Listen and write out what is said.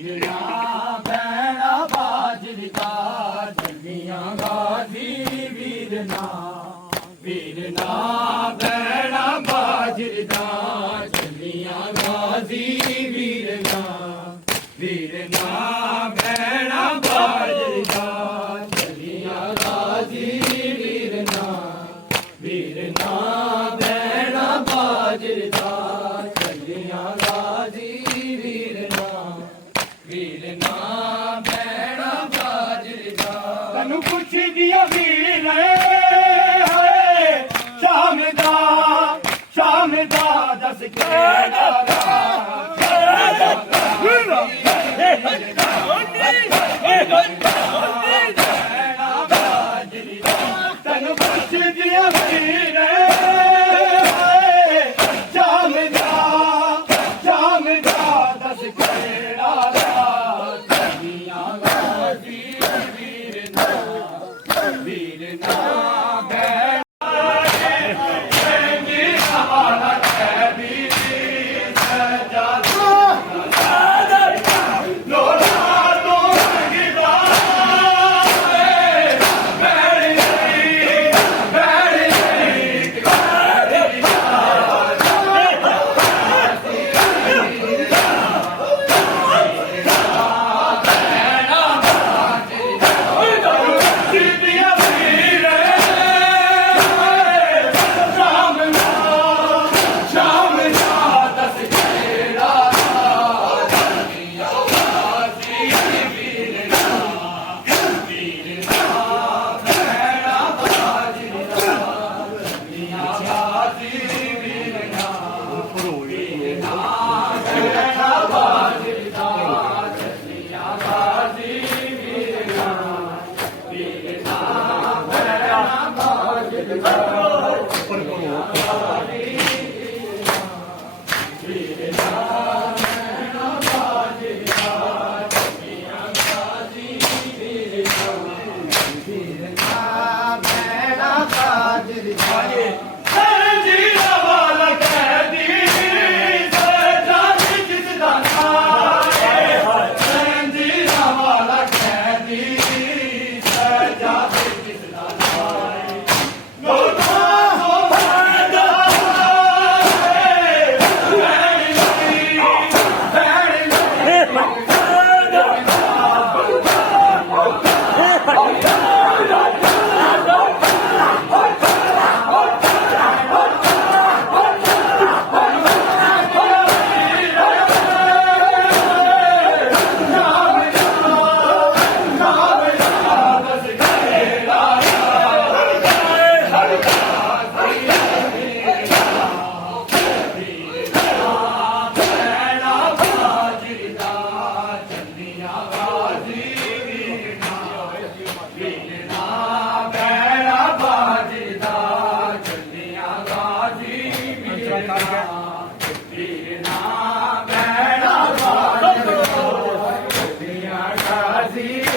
ਵੀਰਨਾ ਭੈਣਾ ਬਾਜਰੀ ਦਾ ਚੱਲੀਆਂ ਗਾਜ਼ੀ ਵੀਰਨਾ ਵੀਰਨਾ ਭੈਣਾ ਬਾਜਰੀ ਦਾ ਚੱਲੀਆਂ ਗਾਜ਼ੀ ਵੀਰਨਾ ਵੀਰਨਾ ਭੈਣਾ ਬਾਜਰੀ ਦਾ ਚੱਲੀਆਂ ਗਾਜ਼ੀ ਵੀਰਨਾ ਵੀਰਨਾ ਭੈਣਾ ਬਾਜਰੀ ਦਾ ਚੱਲੀਆਂ ਗਾਜ਼ੀ ਵੀਰਨਾ ਵੀਰਨਾ ਭੈਣਾ ਬਾਜਰੀ ਦਾ ਤੈਨੂੰ ਪੁੱਛਦੀ ਆ ਵੀਰੇ ਸ਼ਾਮ ਦਾ ਦੱਸ ਕਿਹੜਾ ਤੈਨੂੰ ਪੁੱਛਦੀ ਆ ਵੀਰੇ ਸ਼ਾਮ ਦਾ ਦੱਸ ਕਿਹੜਾ ਚੱਲੀਆਂ ਗਾਜ਼ੀ ਵੀਰਨਾ ਵੀਰਨਾ ਵੀਰਨਾ ਭੈਣਾ ਬਾਜਰੀ ਦਾ ਚੱਲੀਆਂ ਗਾਜ਼ੀ